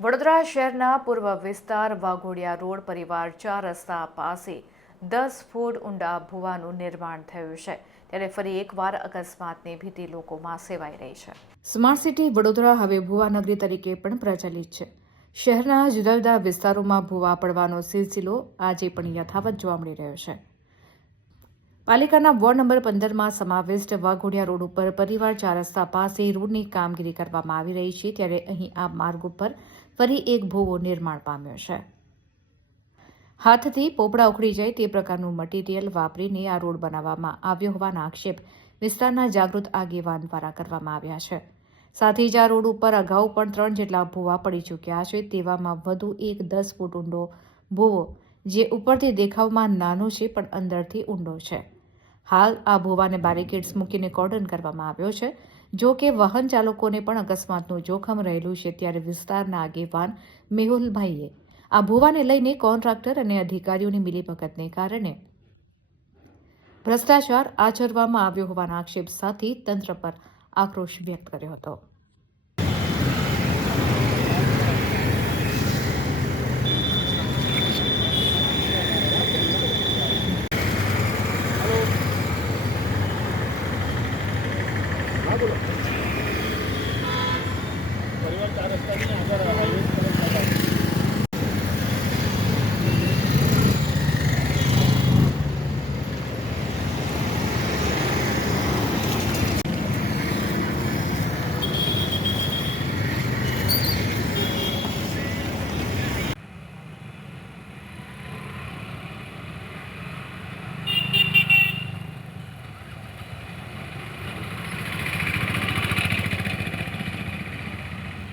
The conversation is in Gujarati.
વડોદરા શહેરના પૂર્વ વિસ્તાર વાઘોડિયા રોડ પરિવાર ચાર રસ્તા પાસે દસ ફૂટ ઊંડા ભૂવાનું નિર્માણ થયું છે. ત્યારે ફરી એકવાર અકસ્માતની ભીતિ લોકોમાં સેવાઈ રહી છે. સ્માર્ટ સિટી વડોદરા હવે ભુવાનગરી તરીકે પણ પ્રચલિત છે. શહેરના જુદા જુદા વિસ્તારોમાં ભૂવા પડવાનો સિલસિલો આજે પણ યથાવત જોવા મળી રહ્યો છે. પાલિકાના વોર્ડ નંબર પંદરમાં સમાવિષ્ટ વાઘોડિયા રોડ ઉપર પરિવાર ચાર રસ્તા પાસે રોડની કામગીરી કરવામાં આવી રહી છે, ત્યારે અહીં આ માર્ગ ઉપર ફરી એક ભોવો નિર્માણ પામ્યો છે. હાથથી પોપડા ઉખડી જાય તે પ્રકારનું મટીરીયલ વાપરીને આ રોડ બનાવવામાં આવ્યો હોવાના આક્ષેપ વિસ્તારના જાગૃત આગેવાન દ્વારા કરવામાં આવ્યા છે. સાથે જ આ રોડ ઉપર અગાઉ પણ ત્રણ જેટલા ભૂવા પડી ચૂક્યા છે, તેવામાં વધુ એક દસ ફૂટ ઊંડો ભૂવો, જે ઉપરથી દેખાવમાં નાનો છે પણ અંદરથી ઊંડો છે. હાલ આ ભોવાને બેરિકેડ્સ મૂકીને કોર્ડન કરવામાં આવ્યો છે. જો કે વાહન ચાલકોને પણ અકસ્માતનું જોખમ રહેલું છે ત્યારે વિસ્તારના આગેવાન મેહુલભાઈએ આ ભોવાને લઈને કોન્ટ્રાક્ટર અને અધિકારીઓની મિલીભગતને કારણે ભ્રષ્ટાચાર આચરવામાં આવ્યો હોવાના આક્ષેપ સાથે તંત્ર પર આક્રોશ વ્યક્ત કર્યો હતો. પરિવાર તારે